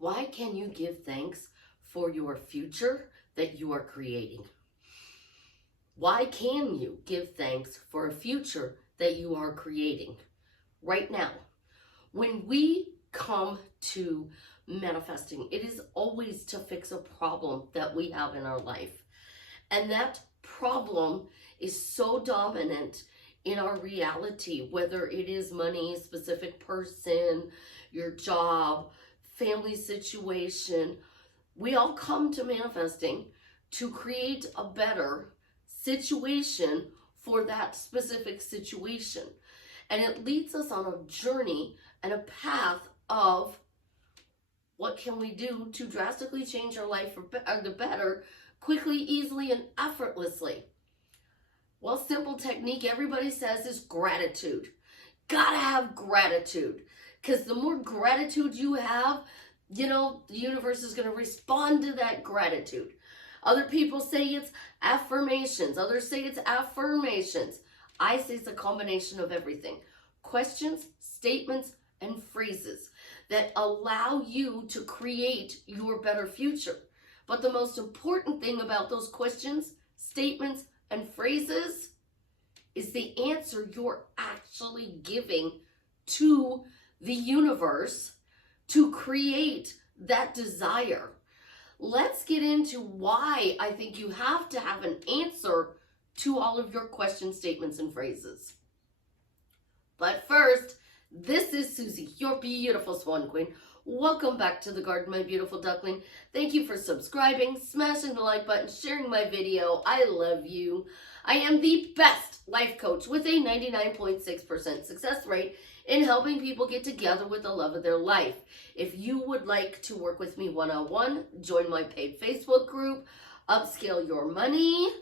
Why can you give thanks for your future that you are creating? Why can you give thanks for a future that you are creating right now? When we come to manifesting, it is always to fix a problem that we have in our life. And that problem is so dominant in our reality, whether it is money, specific person, your job, family situation. We all come to manifesting to create a better situation for that specific situation. And it leads us on a journey and a path of what can we do to drastically change our life for the better, quickly, easily, and effortlessly. Well, simple technique everybody says is gratitude. Gotta have gratitude, because the more gratitude you have, the universe is going to respond to that gratitude. Other people say it's affirmations. Others say it's affirmations. I say it's a combination of everything. Questions, statements, and phrases that allow you to create your better future. But the most important thing about those questions, statements, and phrases is the answer you're actually giving to the universe to create that desire. Let's get into why I think you have to have an answer to all of your questions, statements, and phrases. But first, this is Susie, your beautiful Swan Queen. Welcome back to the garden, my beautiful duckling. Thank you for subscribing, smashing the like button, sharing my video. I love you. I am the best life coach with a 99.6% success rate in helping people get together with the love of their life. If you would like to work with me one-on-one, join my paid Facebook group, Upscale Your Money,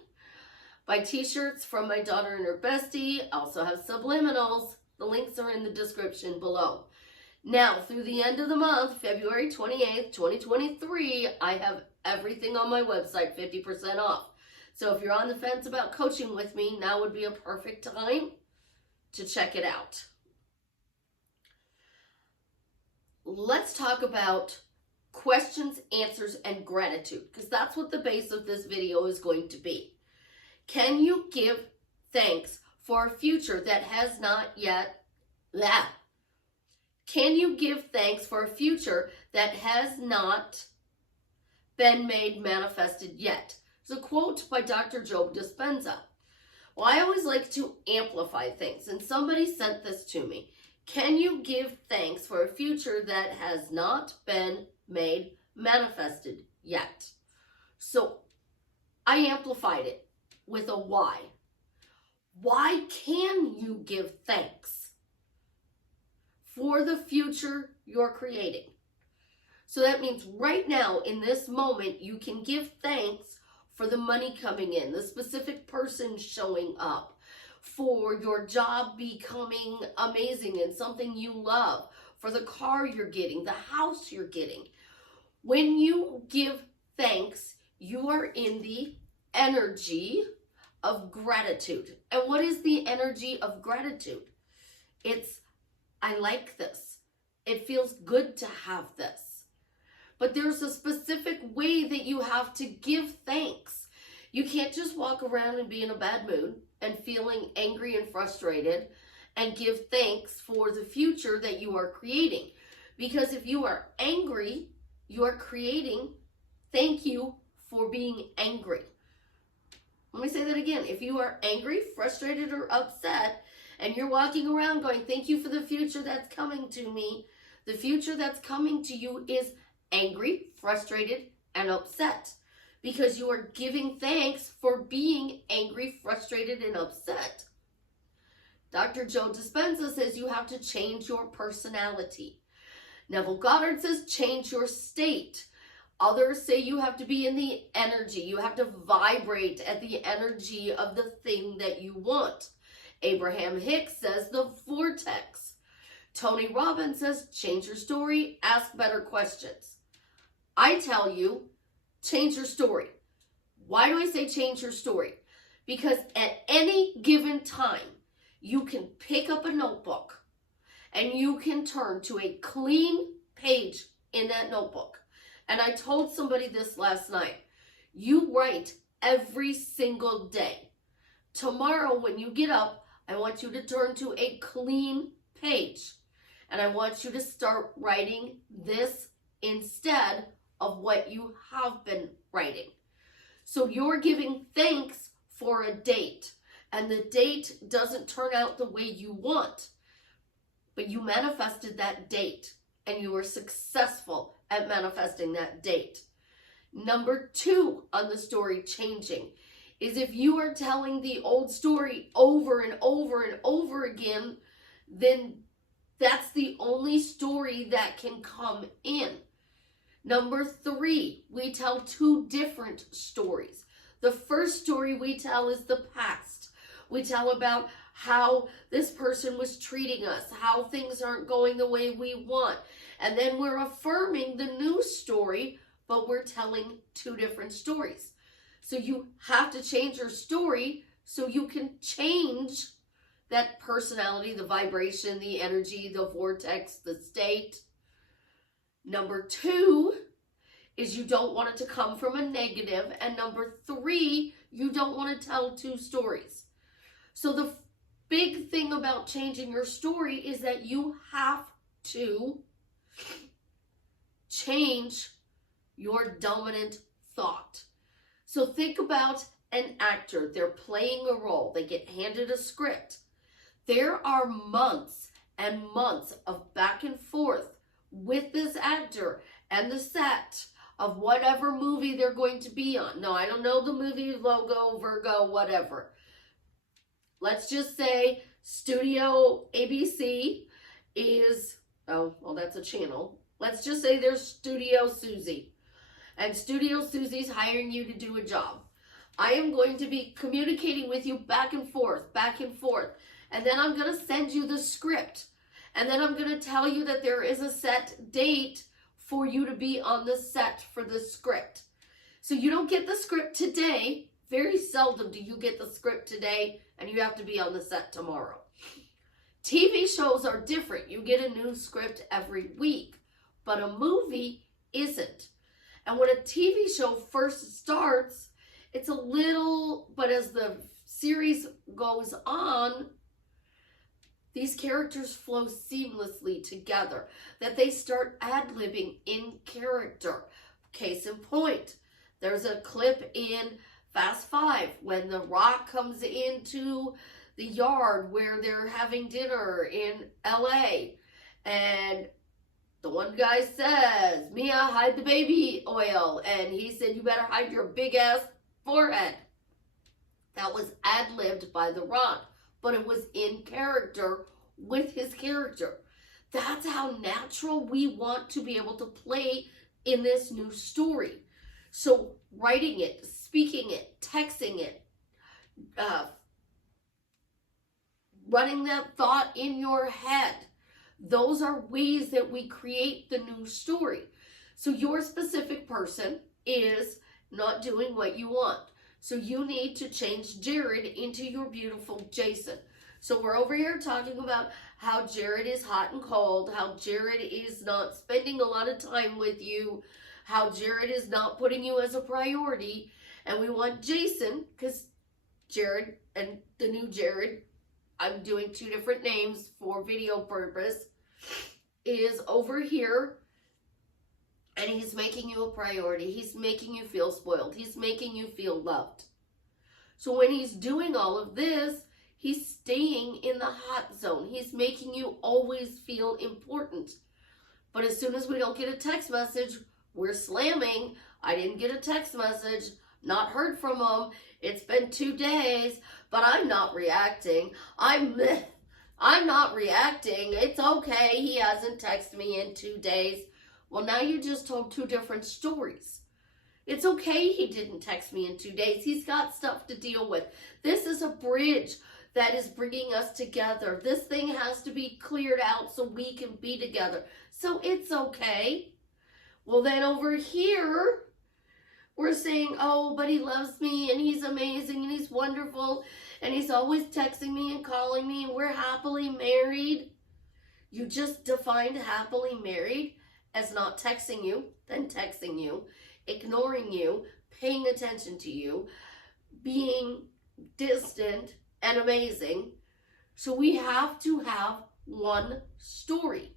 buy t-shirts from my daughter and her bestie, also have subliminals. The links are in the description below. Now, through the end of the month, February 28th, 2023, I have everything on my website 50% off. So if you're on the fence about coaching with me, now would be a perfect time to check it out. Let's talk about questions, answers, and gratitude, because that's what the base of this video is going to be. Can you give thanks for a future that has not yet Can you give thanks for a future that has not been made manifested yet? It's a quote by Dr. Joe Dispenza. Well, I always like to amplify things, and somebody sent this to me. Can you give thanks for a future that has not been made manifested yet? So I amplified it with a why. Why can you give thanks for the future you're creating? So that means right now, in this moment, you can give thanks for the money coming in, the specific person showing up, for your job becoming amazing and something you love, for the car you're getting, the house you're getting. When you give thanks, you are in the energy of gratitude. And what is the energy of gratitude? It's, I like this. It feels good to have this. But there's a specific way that you have to give thanks. You can't just walk around and be in a bad mood and feeling angry and frustrated and give thanks for the future that you are creating. Because if you are angry, you are creating thank you for being angry. Let me say that again. If you are angry, frustrated, or upset, and you're walking around going, thank you for the future that's coming to me, the future that's coming to you is angry, frustrated, and upset. Because you are giving thanks for being angry, frustrated, and upset. Dr. Joe Dispenza says you have to change your personality. Neville Goddard says change your state. Others say you have to be in the energy. You have to vibrate at the energy of the thing that you want. Abraham Hicks says the vortex. Tony Robbins says change your story, ask better questions. I tell you, change your story. Why do I say change your story? Because at any given time, you can pick up a notebook and you can turn to a clean page in that notebook. And I told somebody this last night. You write every single day. Tomorrow when you get up, I want you to turn to a clean page. And I want you to start writing this instead of what you have been writing. So you're giving thanks for a date. And the date doesn't turn out the way you want. But you manifested that date. And you were successful at manifesting that date. Number 2 on the story changing is if you are telling the old story over and over and over again, then that's the only story that can come in. Number 3, we tell 2 different stories. The first story we tell is the past. We tell about how this person was treating us, how things aren't going the way we want. And then we're affirming the new story, but we're telling 2 different stories. So you have to change your story so you can change that personality, the vibration, the energy, the vortex, the state. Number 2 is you don't want it to come from a negative. And number 3, you don't want to tell 2 stories. So the big thing about changing your story is that you have to change your dominant thought. So think about an actor. They're playing a role. They get handed a script. There are months and months of back and forth with this actor and the set of whatever movie they're going to be on. No, I don't know the movie logo, Virgo, whatever. Let's just say Studio ABC is, oh, well, that's a channel. Let's just say there's Studio Susie. And Studio Susie's hiring you to do a job. I am going to be communicating with you back and forth, back and forth. And then I'm going to send you the script. And then I'm going to tell you that there is a set date for you to be on the set for the script. So you don't get the script today. Very seldom do you get the script today and you have to be on the set tomorrow. TV shows are different. You get a new script every week. But a movie isn't. And when a TV show first starts, it's a little, but as the series goes on, these characters flow seamlessly together, that they start ad-libbing in character. Case in point, there's a clip in Fast 5 when The Rock comes into the yard where they're having dinner in LA, and the one guy says, Mia, hide the baby oil. And he said, you better hide your big ass forehead. That was ad-libbed by The Rock, but it was in character with his character. That's how natural we want to be able to play in this new story. So writing it, speaking it, texting it, running that thought in your head. Those are ways that we create the new story. So your specific person is not doing what you want. So you need to change Jared into your beautiful Jason. So we're over here talking about how Jared is hot and cold, how Jared is not spending a lot of time with you, how Jared is not putting you as a priority. And we want Jason, because Jared and the new Jared, I'm doing 2 different names for video purpose, is over here and he's making you a priority. He's making you feel spoiled. He's making you feel loved. So when he's doing all of this, he's staying in the hot zone. He's making you always feel important. But as soon as we don't get a text message, we're slamming. I didn't get a text message. Not heard from him. It's been 2 days, but I'm not reacting. I'm not reacting. It's okay. He hasn't texted me in 2 days. Well, now you just told 2 different stories. It's okay he didn't text me in 2 days. He's got stuff to deal with. This is a bridge that is bringing us together. This thing has to be cleared out so we can be together. So it's okay. Well, then over here, we're saying, oh, but he loves me and he's amazing and he's wonderful and he's always texting me and calling me and we're happily married. You just defined happily married as not texting you, then texting you, ignoring you, paying attention to you, being distant and amazing. So we have to have one story,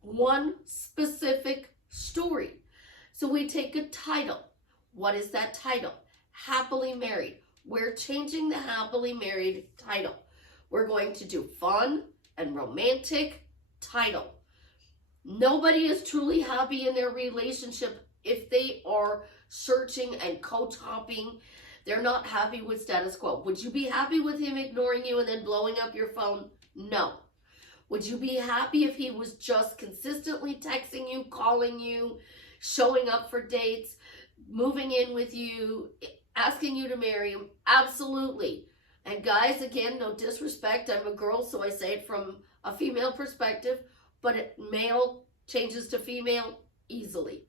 one specific story. So we take a title. What is that title? Happily Married. We're changing the happily married title. We're going to do fun and romantic title. Nobody is truly happy in their relationship if they are searching and coach hopping. They're not happy with status quo. Would you be happy with him ignoring you and then blowing up your phone? No. Would you be happy if he was just consistently texting you, calling you, showing up for dates, moving in with you, asking you to marry him? Absolutely. And guys, again, no disrespect. I'm a girl, so I say it from a female perspective, but male changes to female easily.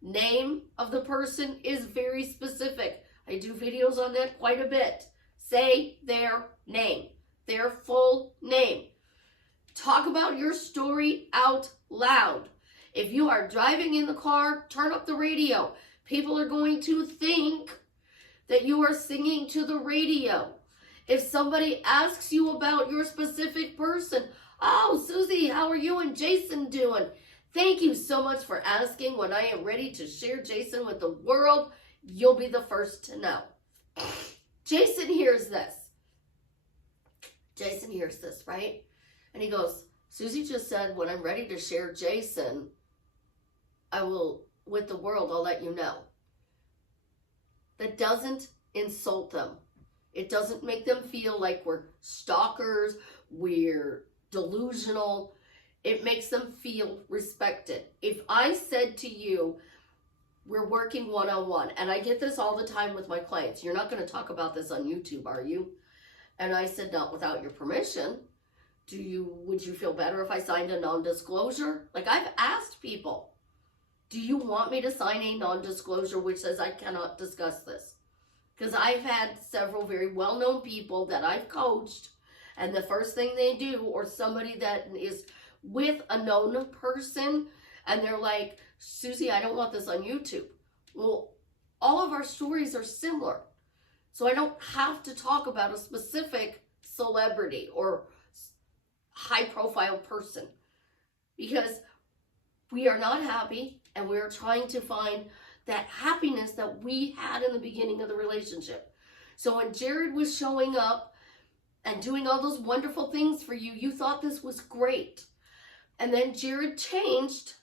Name of the person is very specific. I do videos on that quite a bit. Say their name, their full name. Talk about your story out loud. If you are driving in the car, turn up the radio. People are going to think that you are singing to the radio. If somebody asks you about your specific person, oh, Susie, how are you and Jason doing? Thank you so much for asking. When I am ready to share Jason with the world, you'll be the first to know. Jason hears this. Jason hears this, right? And he goes, Susie just said, when I'm ready to share Jason, I will, with the world, I'll let you know. That doesn't insult them. It doesn't make them feel like we're stalkers, we're delusional. It makes them feel respected. If I said to you, we're working one-on-one, and I get this all the time with my clients, you're not going to talk about this on YouTube, are you? And I said, not without your permission. Would you feel better if I signed a non-disclosure? Like, I've asked people, do you want me to sign a non-disclosure which says I cannot discuss this? Because I've had several very well-known people that I've coached, and the first thing they do, or somebody that is with a known person, and they're like, Susie, I don't want this on YouTube. Well, all of our stories are similar. So I don't have to talk about a specific celebrity or high-profile person, because we are not happy, and we are trying to find that happiness that we had in the beginning of the relationship. So when Jared was showing up and doing all those wonderful things for you, you thought this was great. And then Jared changed,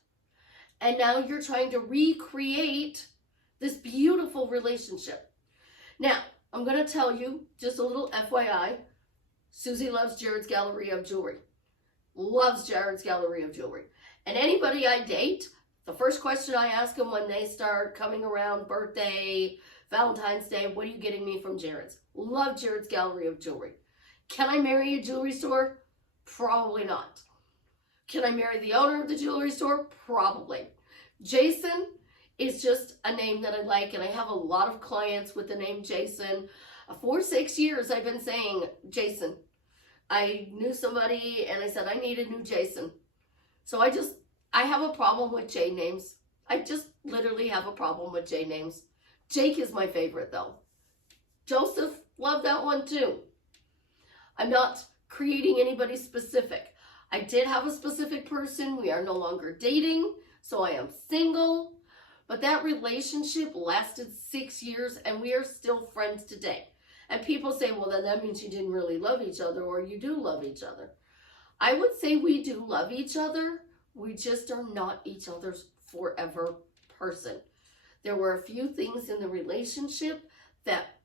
and now you're trying to recreate this beautiful relationship. Now, I'm going to tell you, just a little FYI, Susie loves Jared's gallery of jewelry. Loves Jared's gallery of jewelry. And anybody I date, the first question I ask them when they start coming around birthday, Valentine's Day, what are you getting me from Jared's? Love Jared's gallery of jewelry. Can I marry a jewelry store? Probably not. Can I marry the owner of the jewelry store? Probably. Jason is just a name that I like, and I have a lot of clients with the name Jason. For 6 years, I've been saying Jason. I knew somebody, and I said, I need a new Jason. So I have a problem with J names. I just literally have a problem with J names. Jake is my favorite, though. Joseph, love that one, too. I'm not creating anybody specific. I did have a specific person. We are no longer dating, so I am single. But that relationship lasted 6 years, and we are still friends today. And people say, well, then that means you didn't really love each other, or you do love each other. I would say we do love each other. We just are not each other's forever person. There were a few things in the relationship that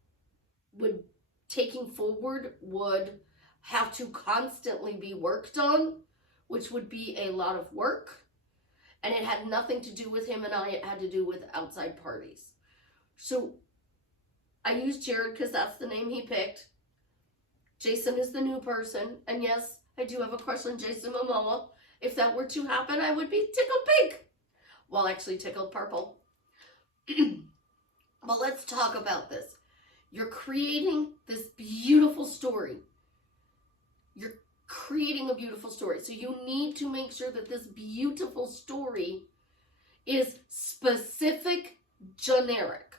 taking forward would have to constantly be worked on, which would be a lot of work. And it had nothing to do with him and I. It had to do with outside parties. So I used Jared because that's the name he picked. Jason is the new person. And yes, I do have a crush on Jason Momoa. If that were to happen, I would be tickled pink. Well, actually tickled purple. But let's talk about this. You're creating this beautiful story. You're creating a beautiful story. So you need to make sure that this beautiful story is specific, generic.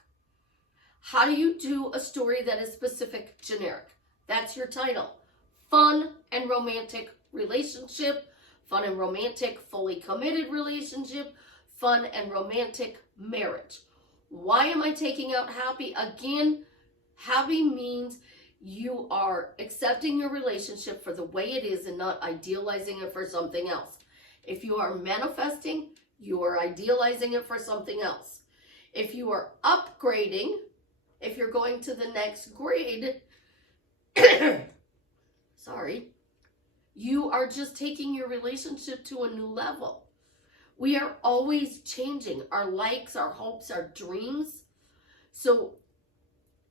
How do you do a story that is specific, generic? That's your title. Fun and romantic relationship, fun and romantic fully committed relationship, fun and romantic marriage. Why am I taking out happy? Again, happy means you are accepting your relationship for the way it is and not idealizing it for something else. If you are manifesting, you are idealizing it for something else. If you are upgrading, if you're going to the next grade, sorry, you are just taking your relationship to a new level. We are always changing our likes, our hopes, our dreams. So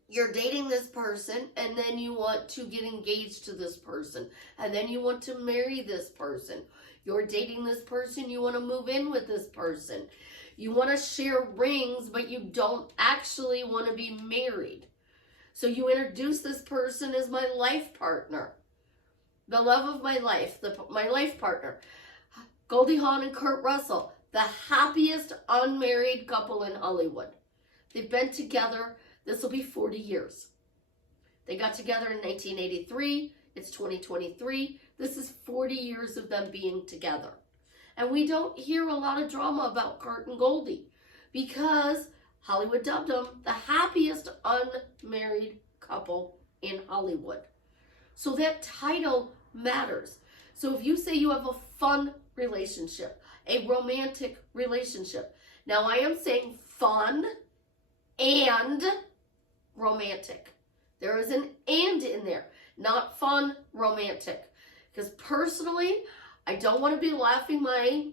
you're dating this person and then you want to get engaged to this person and then you want to marry this person. You're dating this person, you want to move in with this person. You want to share rings, but you don't actually want to be married. So you introduce this person as my life partner, the love of my life, my life partner. Goldie Hawn and Kurt Russell, the happiest unmarried couple in Hollywood. They've been together, this will be 40 years. They got together in 1983, it's 2023. This is 40 years of them being together. And we don't hear a lot of drama about Kurt and Goldie because Hollywood dubbed them the happiest unmarried couple in Hollywood. So that title matters. So if you say you have a fun relationship, a romantic relationship. Now I am saying fun and romantic. There is an and in there, not fun, romantic. Because personally, I don't want to be laughing my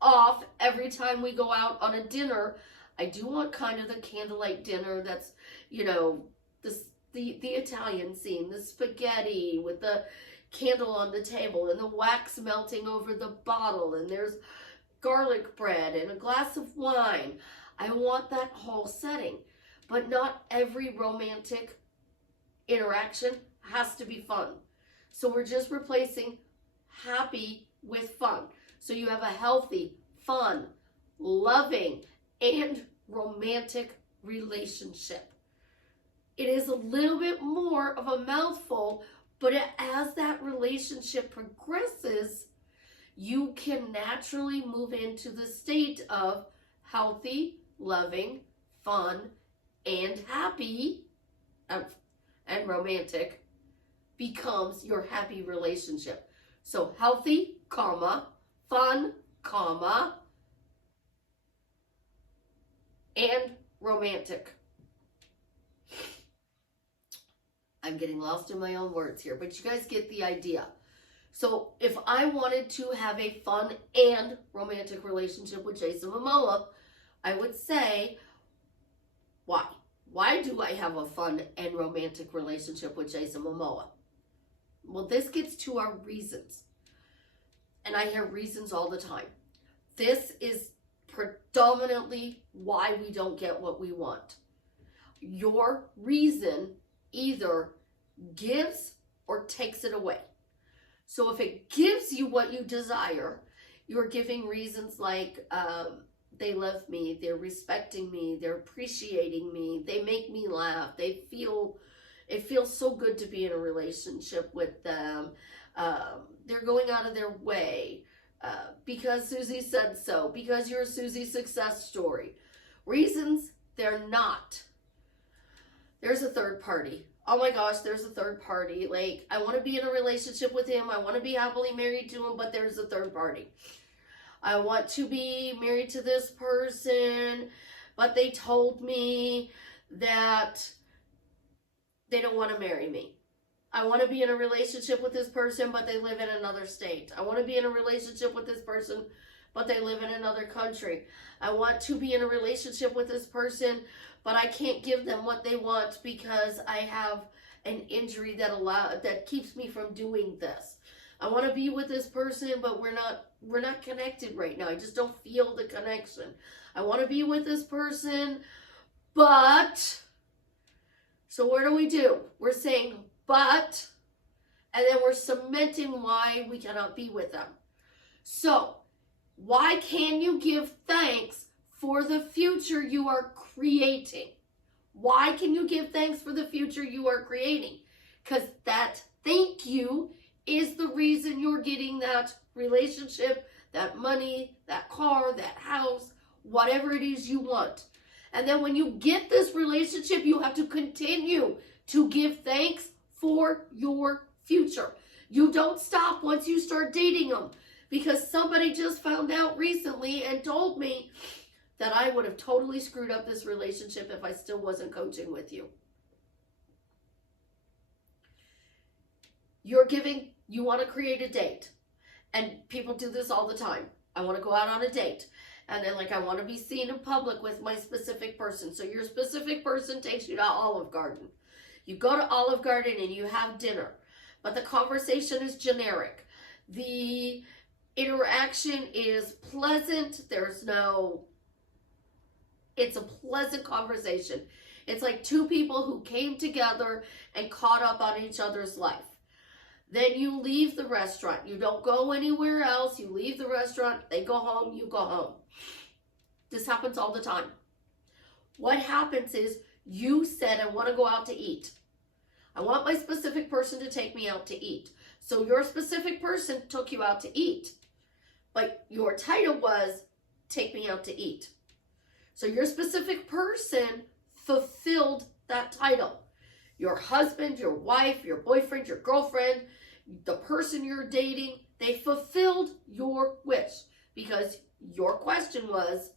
off every time we go out on a dinner. I do want kind of the candlelight dinner that's, you know, the Italian scene, the spaghetti with the candle on the table and the wax melting over the bottle and there's garlic bread and a glass of wine. I want that whole setting, but not every romantic interaction has to be fun. So we're just replacing happy with fun. So you have a healthy, fun, loving, and romantic relationship. It is a little bit more of a mouthful, but as that relationship progresses, you can naturally move into the state of healthy, loving, fun, and happy, and romantic becomes your happy relationship. So healthy, comma, fun, comma, and romantic. I'm getting lost in my own words here, but you guys get the idea. So if I wanted to have a fun and romantic relationship with Jason Momoa, I would say, why? Why do I have a fun and romantic relationship with Jason Momoa? Well, this gets to our reasons. And I hear reasons all the time. This is predominantly why we don't get what we want. Your reason either gives or takes it away. So if it gives you what you desire, you're giving reasons like they love me, they're respecting me, they're appreciating me, they make me laugh, it feels so good to be in a relationship with them, they're going out of their way, because Susie said so, because you're a Susie success story. Reasons, they're not. There's a third party. Oh my gosh, there's a third party. Like, I want to be in a relationship with him. I want to be happily married to him, but there's a third party. I want to be married to this person, but they told me that they don't want to marry me. I want to be in a relationship with this person, but they live in another state. I want to be in a relationship with this person, but they live in another country. I want to be in a relationship with this person, but I can't give them what they want because I have an injury that keeps me from doing this. I want to be with this person, but we're not connected right now. I just don't feel the connection. I want to be with this person, but so what do? We're saying but, And then we're cementing why we cannot be with them. So, why can you give thanks for the future you are creating? Why can you give thanks for the future you are creating? Because that thank you is the reason you're getting that relationship, that money, that car, that house, whatever it is you want. And then when you get this relationship, you have to continue to give thanks for your future. You don't stop once you start dating them, because somebody just found out recently and told me that I would have totally screwed up this relationship if I still wasn't coaching with you. You want to create a date. And people do this all the time. I want to go out on a date. And then, I want to be seen in public with my specific person. So your specific person takes you to Olive Garden. You go to Olive Garden and you have dinner. But the conversation is generic. The interaction is pleasant. It's a pleasant conversation. It's like two people who came together and caught up on each other's life. Then you leave the restaurant. You don't go anywhere else. You leave the restaurant. They go home. You go home. This happens all the time. What happens is you said, I want to go out to eat. I want my specific person to take me out to eat. So your specific person took you out to eat. But your title was, take me out to eat. So your specific person fulfilled that title. Your husband, your wife, your boyfriend, your girlfriend, the person you're dating, they fulfilled your wish, because your question was,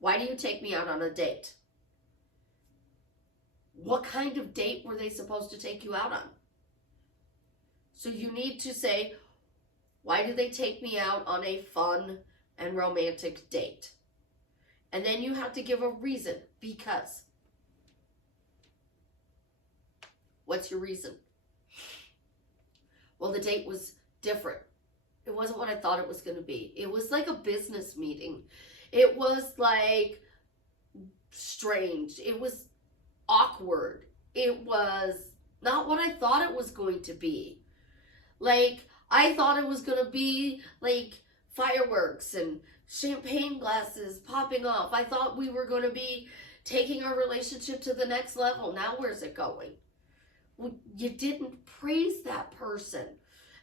why do you take me out on a date? What kind of date were they supposed to take you out on? So you need to say, why do they take me out on a fun and romantic date? And then you have to give a reason. Because. What's your reason? Well, the date was different. It wasn't what I thought it was going to be. It was like a business meeting. It was strange. It was awkward. It was not what I thought it was going to be. I thought it was going to be fireworks and champagne glasses popping off. I thought we were going to be taking our relationship to the next level. Now where's it going? Well, you didn't praise that person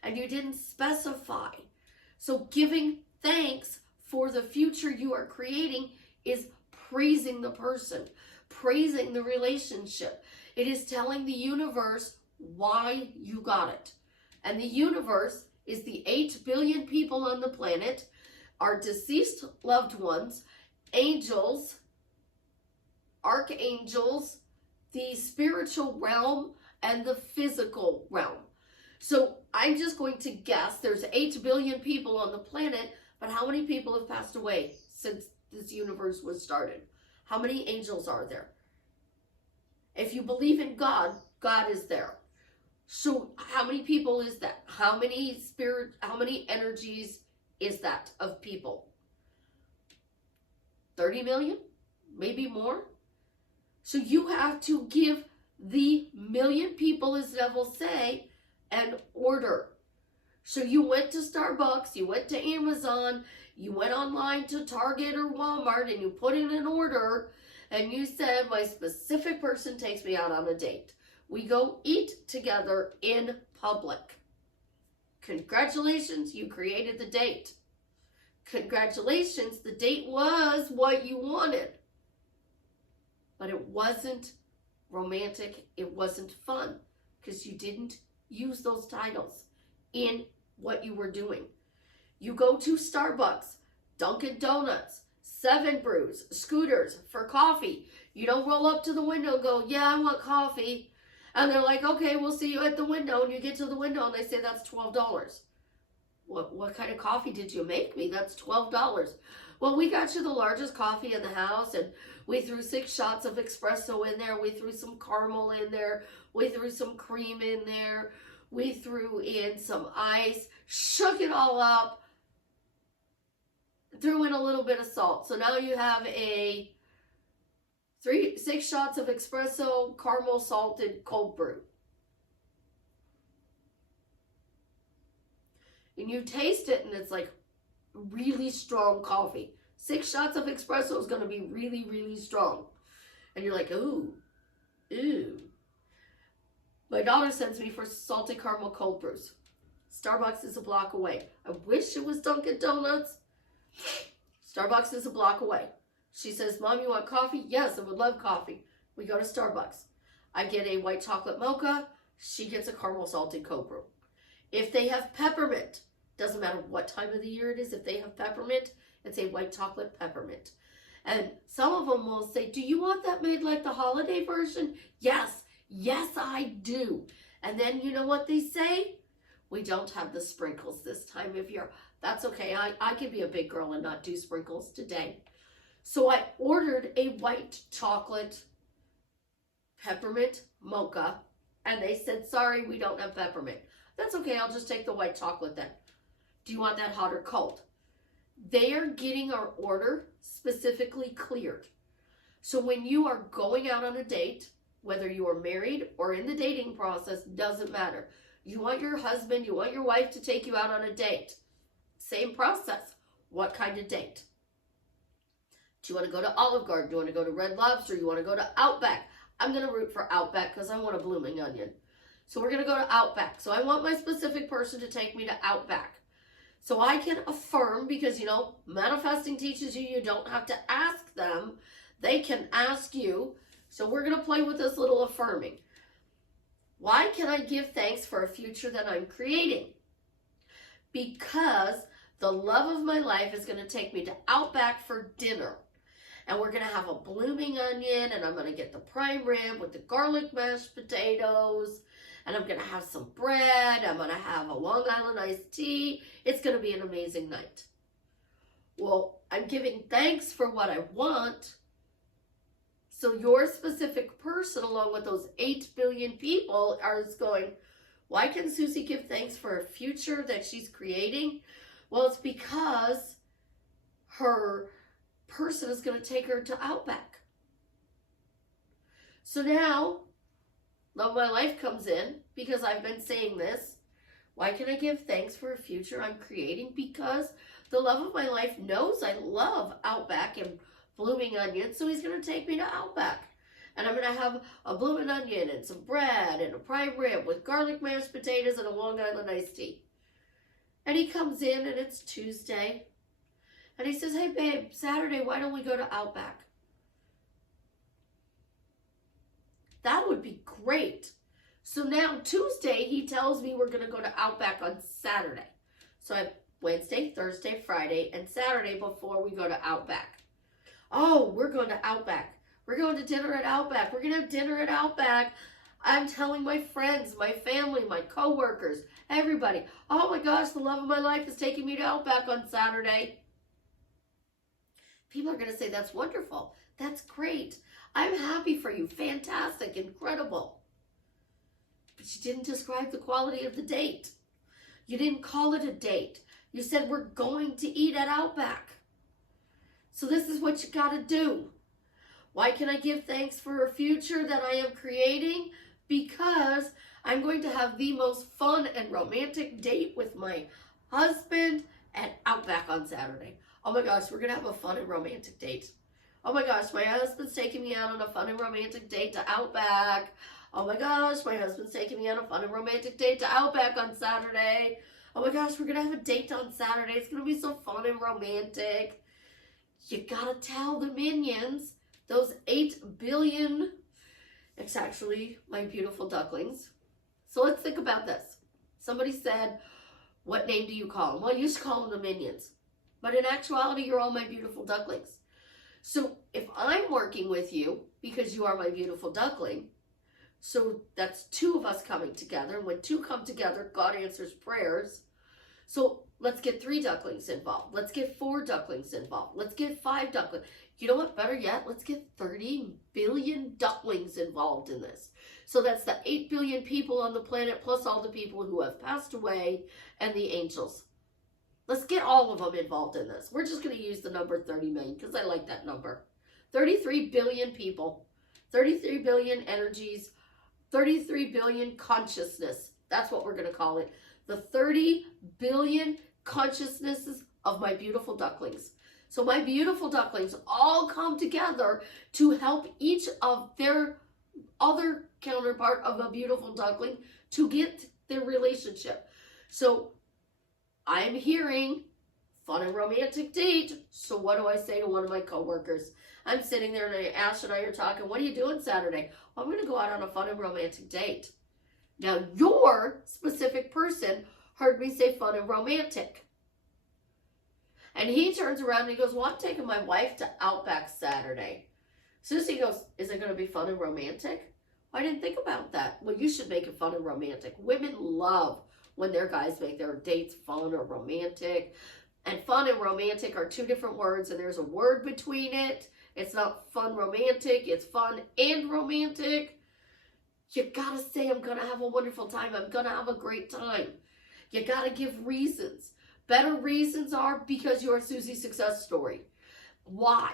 and you didn't specify. So giving thanks for the future you are creating is praising the person, praising the relationship. It is telling the universe why you got it. And the universe is the 8 billion people on the planet, our deceased loved ones, angels, archangels, the spiritual realm, and the physical realm. So I'm just going to guess there's 8 billion people on the planet, but how many people have passed away since this universe was started? How many angels are there? If you believe in God, God is there. So how many people is that? How many energies is that of people? 30 million? Maybe more? So you have to give the million people, as Neville say, an order. So you went to Starbucks, you went to Amazon, you went online to Target or Walmart, and you put in an order, and you said, my specific person takes me out on a date. We go eat together in public. Congratulations, you created the date. Congratulations, the date was what you wanted. But it wasn't romantic, it wasn't fun, because you didn't use those titles in what you were doing. You go to Starbucks, Dunkin' Donuts, 7 Brews, Scooters for coffee. You don't roll up to the window and go, yeah, I want coffee. And they're like, okay, we'll see you at the window. And you get to the window and they say, that's $12. What kind of coffee did you make me? That's $12. Well, we got you the largest coffee in the house, and we threw 6 shots of espresso in there. We threw some caramel in there. We threw some cream in there. We threw in some ice, shook it all up, threw in a little bit of salt. So now you have 6 shots of espresso, caramel salted cold brew. and you taste it and it's like really strong coffee. 6 shots of espresso is going to be really, really strong. And you're like, ooh, ooh. My daughter sends me for salted caramel cold brews. Starbucks is a block away. I wish it was Dunkin' Donuts. Starbucks is a block away. She says, Mom, you want coffee? Yes, I would love coffee. We go to Starbucks. I get a white chocolate mocha. She gets a caramel salted cold brew. If they have peppermint, doesn't matter what time of the year it is, if they have peppermint, it's a white chocolate peppermint. And some of them will say, do you want that made like the holiday version? Yes, yes, I do. And then you know what they say? We don't have the sprinkles this time of year. That's okay. I can be a big girl and not do sprinkles today. So I ordered a white chocolate peppermint mocha, and they said, sorry, we don't have peppermint. That's okay. I'll just take the white chocolate then. Do you want that hot or cold? They are getting our order specifically cleared. So when you are going out on a date, whether you are married or in the dating process, doesn't matter. You want your husband, you want your wife to take you out on a date. Same process. What kind of date? Do you want to go to Olive Garden? Do you want to go to Red Lobster? You want to go to Outback? I'm going to root for Outback because I want a blooming onion. So we're going to go to Outback. So I want my specific person to take me to Outback. So I can affirm, because, you know, manifesting teaches you you don't have to ask them. They can ask you. So we're going to play with this little affirming. Why can I give thanks for a future that I'm creating? Because the love of my life is going to take me to Outback for dinner. And we're going to have a blooming onion, and I'm going to get the prime rib with the garlic mashed potatoes, and I'm going to have some bread. I'm going to have a Long Island iced tea. It's going to be an amazing night. Well, I'm giving thanks for what I want. So your specific person, along with those 8 billion people, are going, why can Susie give thanks for a future that she's creating? Well, it's because her person is going to take her to Outback. So now, love of my life comes in, because I've been saying this. Why can I give thanks for a future I'm creating? Because the love of my life knows I love Outback and blooming onions, so he's going to take me to Outback. And I'm going to have a blooming onion and some bread and a prime rib with garlic mashed potatoes and a Long Island iced tea. And he comes in, and it's Tuesday. And he says, hey, babe, Saturday, why don't we go to Outback? That would be great. So now Tuesday, he tells me we're going to go to Outback on Saturday. So I have Wednesday, Thursday, Friday, and Saturday before we go to Outback. Oh, we're going to Outback. We're going to dinner at Outback. We're going to have dinner at Outback. I'm telling my friends, my family, my coworkers, everybody, oh my gosh, the love of my life is taking me to Outback on Saturday. People are going to say, that's wonderful. That's great. I'm happy for you. Fantastic. Incredible. But you didn't describe the quality of the date. You didn't call it a date. You said, we're going to eat at Outback. So this is what you got to do. Why can I give thanks for a future that I am creating? Because I'm going to have the most fun and romantic date with my husband at Outback on Saturday. Oh my gosh, we're going to have a fun and romantic date. Oh my gosh, my husband's taking me out on a fun and romantic date to Outback. Oh my gosh, my husband's taking me on a fun and romantic date to Outback on Saturday. Oh my gosh, we're going to have a date on Saturday. It's going to be so fun and romantic. You got to tell the minions, those 8 billion, it's actually my beautiful ducklings. So let's think about this. Somebody said, what name do you call them? Well, you should call them the minions. But in actuality, you're all my beautiful ducklings. So if I'm working with you because you are my beautiful duckling, so that's 2 of us coming together. And when 2 come together, God answers prayers. So let's get 3 ducklings involved. Let's get 4 ducklings involved. Let's get 5 ducklings. You know what? Better yet, let's get 30 billion ducklings involved in this. So that's the 8 billion people on the planet, plus all the people who have passed away and the angels. Let's get all of them involved in this. We're just going to use the number 30 million because I like that number. 33 billion people, 33 billion energies, 33 billion consciousness. That's what we're going to call it. the 30 billion consciousnesses of my beautiful ducklings. So my beautiful ducklings all come together to help each of their other counterpart of a beautiful duckling to get their relationship. So I'm hearing fun and romantic date. So what do I say to one of my coworkers? I'm sitting there and Ash and I are talking, what are you doing Saturday? Well, I'm going to go out on a fun and romantic date. Now your specific person heard me say fun and romantic. And he turns around and he goes, well, I'm taking my wife to Outback Saturday. Susie goes, is it going to be fun and romantic? I didn't think about that. Well, you should make it fun and romantic. Women love when their guys make their dates fun or romantic. And fun and romantic are two different words, and there's a word between it. It's not fun romantic, it's fun and romantic. You gotta say, I'm gonna have a wonderful time. I'm gonna have a great time. You gotta give reasons. Better reasons are because you're Susie's success story. Why?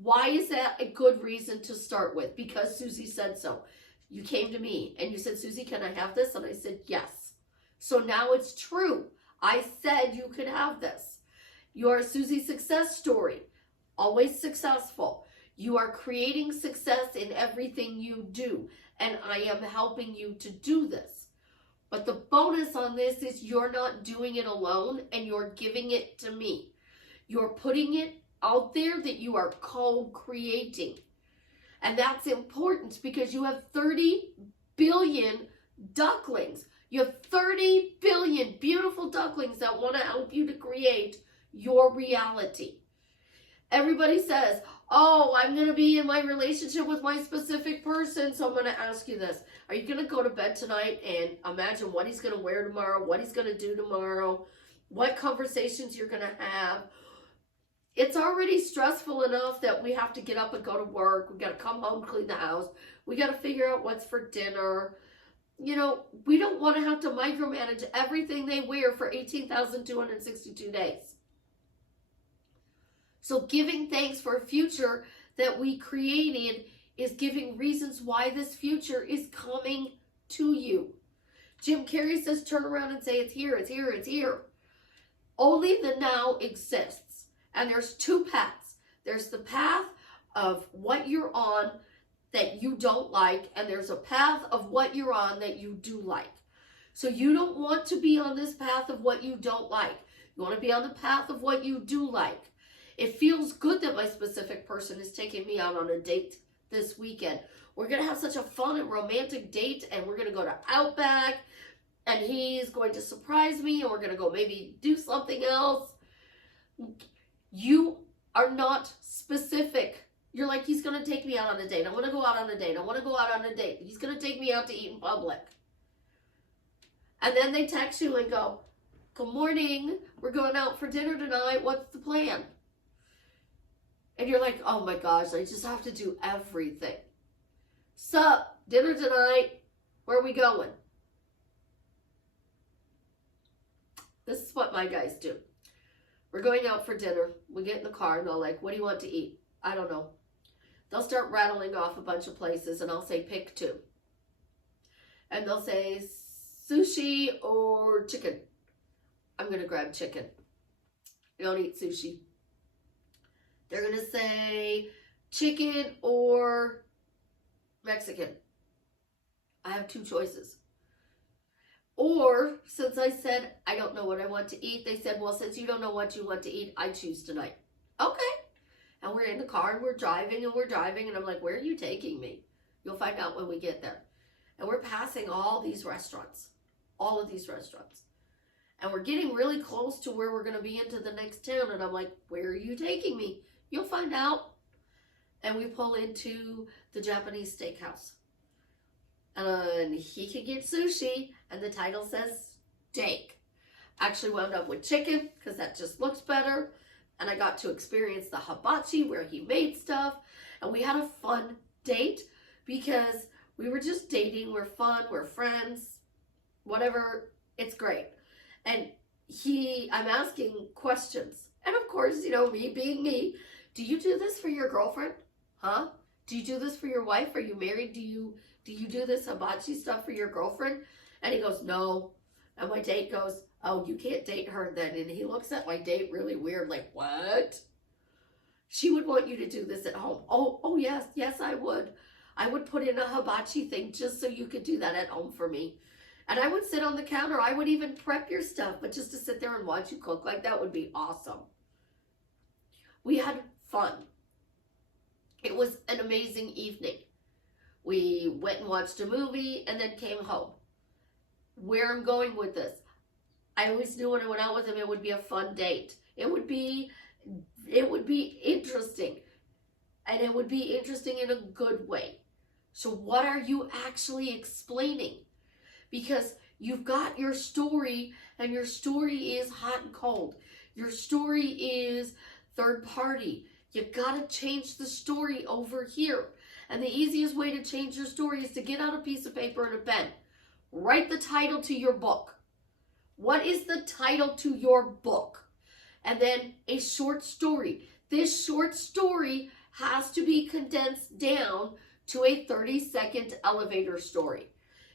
Why is that a good reason to start with? Because Susie said so. You came to me and you said, Susie, can I have this? And I said, yes. So now it's true. I said you could have this. You are Susie's success story. Always successful. You are creating success in everything you do. And I am helping you to do this. But the bonus on this is you're not doing it alone and you're giving it to me. You're putting it out there that you are co-creating. And that's important because you have 30 billion ducklings. You have 30 billion beautiful ducklings that want to help you to create your reality. Everybody says, oh, I'm going to be in my relationship with my specific person, so I'm going to ask you this. Are you going to go to bed tonight and imagine what he's going to wear tomorrow, what he's going to do tomorrow, what conversations you're going to have? It's already stressful enough that we have to get up and go to work. We got to come home, clean the house. We got to figure out what's for dinner. You know, we don't want to have to micromanage everything they wear for 18,262 days. So giving thanks for a future that we created is giving reasons why this future is coming to you. Jim Carrey says, turn around and say, it's here, it's here, it's here. Only the now exists. And there's two paths. There's the path of what you're on that you don't like, and there's a path of what you're on that you do like. So you don't want to be on this path of what you don't like. You want to be on the path of what you do like. It feels good that my specific person is taking me out on a date this weekend. We're going to have such a fun and romantic date, and we're going to go to Outback, and he's going to surprise me, and we're going to go maybe do something else. You are not specific. You're like, he's going to take me out on a date. I want to go out on a date. I want to go out on a date. He's going to take me out to eat in public. And then they text you and go, good morning. We're going out for dinner tonight. What's the plan? And you're like, oh my gosh, I just have to do everything. Sup, dinner tonight. Where are we going? This is what my guys do. We're going out for dinner. We get in the car and they're like, what do you want to eat? I don't know. They'll start rattling off a bunch of places and I'll say, pick two. And they'll say sushi or chicken. I'm going to grab chicken. I don't eat sushi. They're going to say chicken or Mexican. I have two choices. Or, since I said, I don't know what I want to eat, they said, well, since you don't know what you want to eat, I choose tonight. Okay. And we're in the car and we're driving and I'm like, where are you taking me? You'll find out when we get there. And we're passing all these restaurants, all of these restaurants. And we're getting really close to where we're going to be into the next town. And I'm like, where are you taking me? You'll find out. And we pull into the Japanese steakhouse. And he can get sushi, and the title says steak. Actually wound up with chicken, because that just looks better. And I got to experience the hibachi, where he made stuff. And we had a fun date, because we were just dating. We're fun, we're friends, whatever. It's great. And I'm asking questions. And of course, you know, me being me, do you do this for your girlfriend? Huh? Do you do this for your wife? Are you married? Do you do this hibachi stuff for your girlfriend? And he goes, no. And my date goes, oh, you can't date her then. And he looks at my date really weird, like, what? She would want you to do this at home. Oh, yes, I would. I would put in a hibachi thing just so you could do that at home for me. And I would sit on the counter. I would even prep your stuff, but just to sit there and watch you cook, like, that would be awesome. We had fun. It was an amazing evening. We went and watched a movie and then came home. Where I'm going with this, I always knew when I went out with him, it would be a fun date. It would be interesting. And it would be interesting in a good way. So what are you actually explaining? Because you've got your story, and your story is hot and cold. Your story is third party. You gotta change the story over here. And the easiest way to change your story is to get out a piece of paper and a pen. Write the title to your book. What is the title to your book? And then a short story. This short story has to be condensed down to a 30-second elevator story.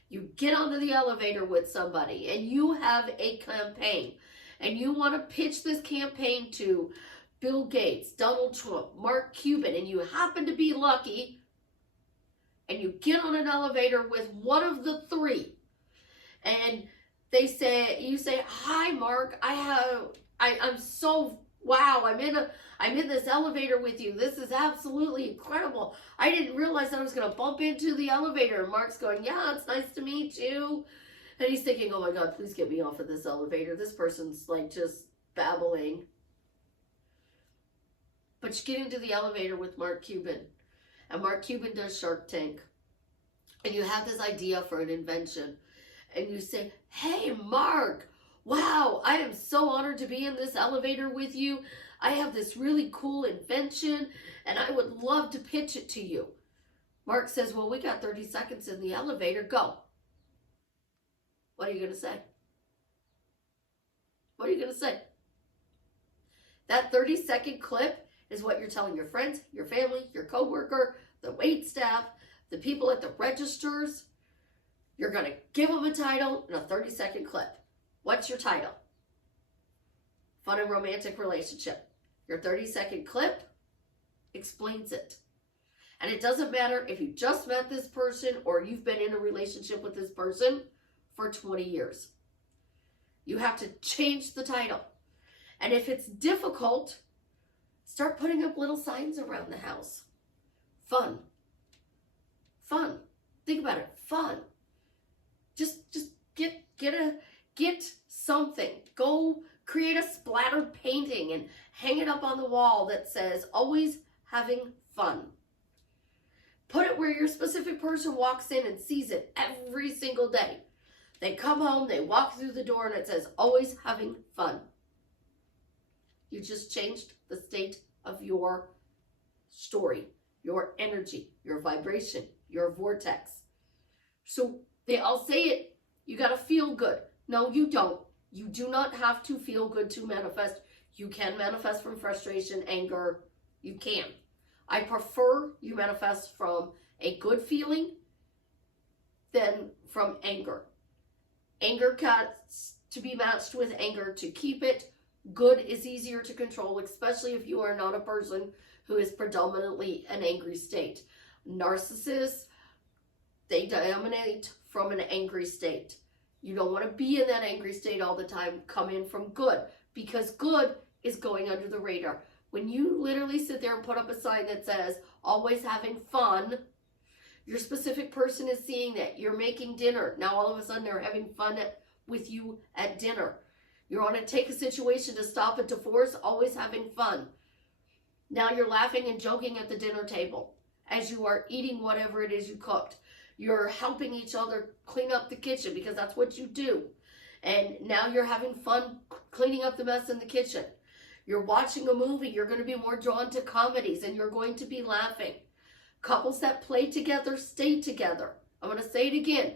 You get onto the elevator with somebody and you have a campaign and you want to pitch this campaign to Bill Gates, Donald Trump, Mark Cuban, and you happen to be lucky and you get on an elevator with one of the three and you say, hi Mark, I'm so, wow, I'm in this elevator with you. This is absolutely incredible. I didn't realize that I was going to bump into the elevator. And Mark's going, yeah, it's nice to meet you. And he's thinking, oh my God, please get me off of this elevator. This person's like just babbling. But you get into the elevator with Mark Cuban. And Mark Cuban does Shark Tank. And you have this idea for an invention. And you say, hey, Mark, wow, I am so honored to be in this elevator with you. I have this really cool invention, and I would love to pitch it to you. Mark says, well, we got 30 seconds in the elevator. Go. What are you going to say? What are you going to say? That 30-second clip is what you're telling your friends, your family, your coworker, the wait staff, the people at the registers. You're going to give them a title and a 30-second clip. What's your title? Fun and romantic relationship. Your 30-second clip explains it. And it doesn't matter if you just met this person or you've been in a relationship with this person for 20 years. You have to change the title. And if it's difficult, start putting up little signs around the house. Fun. Fun. Think about it. Fun. Just get something. Go create a splatter painting and hang it up on the wall that says, always having fun. Put it where your specific person walks in and sees it every single day. They come home, they walk through the door, and it says, always having fun. You just changed the state of your story, your energy, your vibration, your vortex. So they all say it, you got to feel good. No, you don't. You do not have to feel good to manifest. You can manifest from frustration, anger. You can. I prefer you manifest from a good feeling than from anger. Anger has to be matched with anger to keep it. Good is easier to control, especially if you are not a person who is predominantly an angry state. Narcissists, they dominate from an angry state. You don't want to be in that angry state all the time. Come in from good, because good is going under the radar. When you literally sit there and put up a sign that says, always having fun, your specific person is seeing that. You're making dinner. Now all of a sudden they're having fun with you at dinner. You want to take a situation to stop a divorce, always having fun. Now you're laughing and joking at the dinner table as you are eating whatever it is you cooked. You're helping each other clean up the kitchen because that's what you do. And now you're having fun cleaning up the mess in the kitchen. You're watching a movie. You're going to be more drawn to comedies and you're going to be laughing. Couples that play together stay together. I'm going to say it again.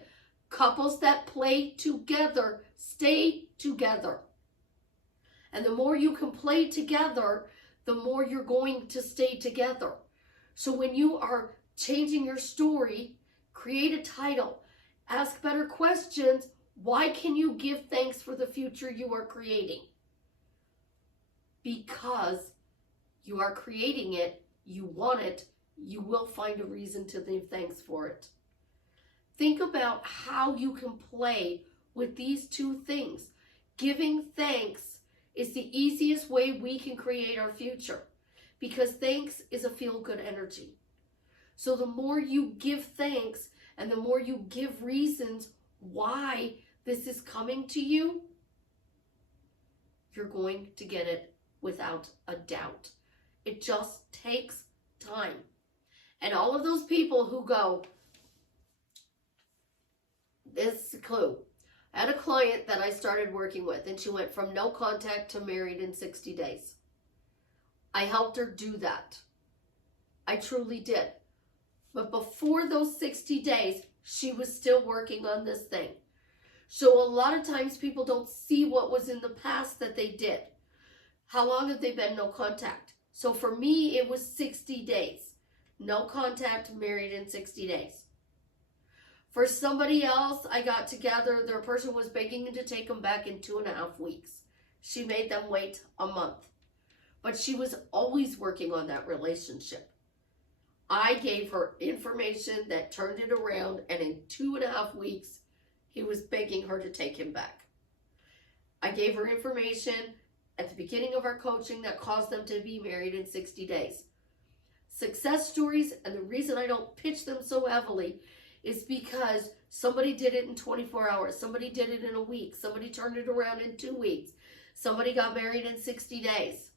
Couples that play together stay together. And the more you can play together, the more you're going to stay together. So when you are changing your story, create a title, ask better questions. Why can you give thanks for the future you are creating? Because you are creating it, you want it, you will find a reason to give thanks for it. Think about how you can play with these two things. Giving thanks is the easiest way we can create our future, because thanks is a feel-good energy. So the more you give thanks and the more you give reasons why this is coming to you, you're going to get it without a doubt. It just takes time. And all of those people who go, this is a clue. I had a client that I started working with, and she went from no contact to married in 60 days. I helped her do that. I truly did. But before those 60 days, she was still working on this thing. So a lot of times people don't see what was in the past that they did. How long have they been no contact? So for me, it was 60 days. No contact, married in 60 days. For somebody else, I got together, their person was begging to take them back in 2.5 weeks. She made them wait a month. But she was always working on that relationship. I gave her information that turned it around, and in 2.5 weeks, he was begging her to take him back. I gave her information at the beginning of our coaching that caused them to be married in 60 days. Success stories, and the reason I don't pitch them so heavily is because somebody did it in 24 hours. Somebody did it in a week. Somebody turned it around in 2 weeks. Somebody got married in 60 days.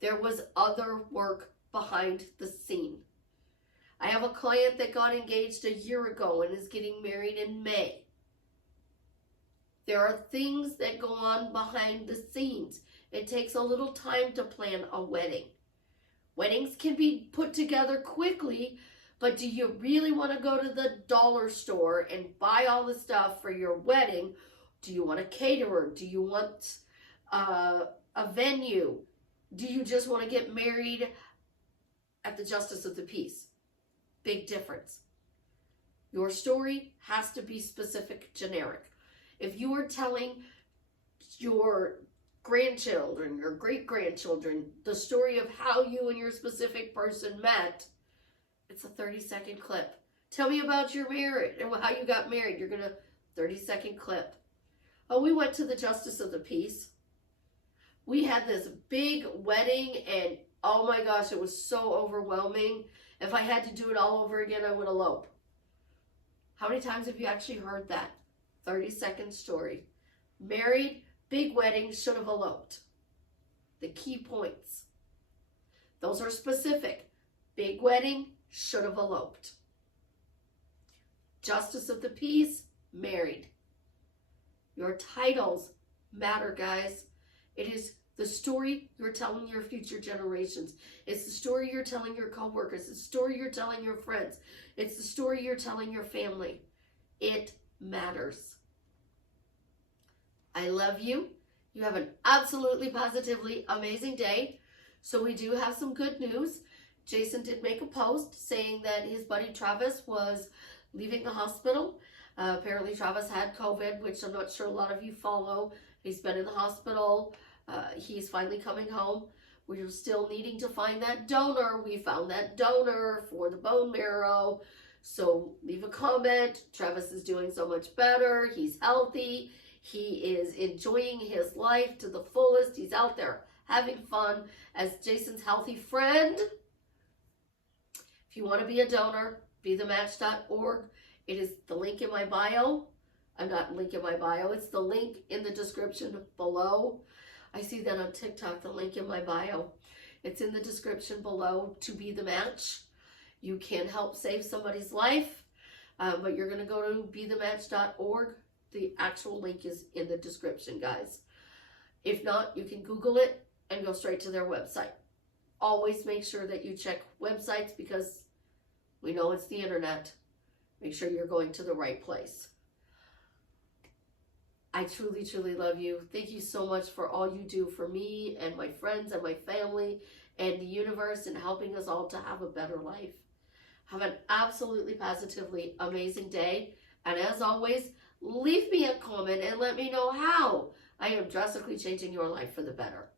There was other work behind the scene. I have a client that got engaged a year ago and is getting married in May. There are things that go on behind the scenes. It takes a little time to plan a wedding. Weddings can be put together quickly, but do you really want to go to the dollar store and buy all the stuff for your wedding? Do you want a caterer? Do you want a venue? Do you just want to get married at the Justice of the Peace? Big difference. Your story has to be specific, generic. If you are telling your grandchildren, your great-grandchildren, the story of how you and your specific person met, it's a 30-second clip. Tell me about your marriage and how you got married. You're going to 30-second clip. Oh, we went to the Justice of the Peace. We had this big wedding, and oh my gosh, it was so overwhelming. If I had to do it all over again, I would elope. How many times have you actually heard that? 30-second story. Married, big wedding, should have eloped. The key points. Those are specific. Big wedding, should have eloped. Justice of the Peace, married. Your titles matter, guys. It is the story you're telling your future generations. It's the story you're telling your coworkers. It's the story you're telling your friends. It's the story you're telling your family. It matters. I love you. You have an absolutely positively amazing day. So we do have some good news. Jason did make a post saying that his buddy Travis was leaving the hospital. Apparently Travis had COVID, which I'm not sure a lot of you follow. He's been in the hospital. He's finally coming home. We're still needing to find that donor. We found that donor for the bone marrow. So leave a comment. Travis is doing so much better. He's healthy. He is enjoying his life to the fullest. He's out there having fun as Jason's healthy friend. If you want to be a donor, bethematch.org. It is the link in my bio. I'm not link in my bio. It's the link in the description below. I see that on TikTok, the link in my bio. It's in the description below to be the match. You can help save somebody's life, but you're going to go to bethematch.org. The actual link is in the description, guys. If not, you can Google it and go straight to their website. Always make sure that you check websites because we know it's the internet. Make sure you're going to the right place. I truly, truly love you. Thank you so much for all you do for me and my friends and my family and the universe and helping us all to have a better life. Have an absolutely positively amazing day. And as always, Leave me a comment and let me know how I am drastically changing your life for the better.